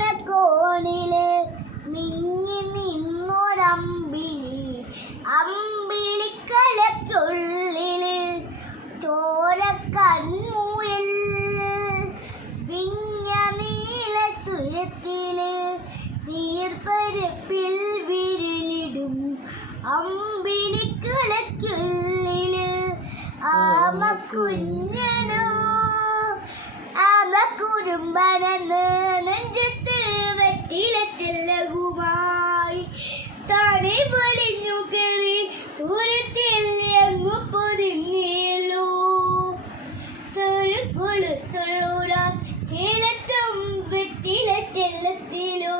മനക്കോണില് മിന്നി നിന്നൊരമ്പിളി അമ്പിളിക്കലയ്ക്കുള്ളില് ചോരക്കൺമുയൽ വിഞ്ഞ നീലത്തുയത്തില് നീർപ്പരപ്പിൽ വിരലിടും അമ്പിളിക്കലയ്ക്കുള്ളില് ആമക്കുഞ്ഞനോ ആമക്കുറുമ്പനെന്ന് നെഞ്ചത്ത് വെറ്റില ചെല്ലകുമായി താനെ പൊലിഞ്ഞു കയറി ദൂരത്തിൽ എങ്ങു പൊതിഞ്ഞേലോ കൊളുത്തുള്ള ചേലത്തും വെറ്റില ചെല്ലത്തിലോ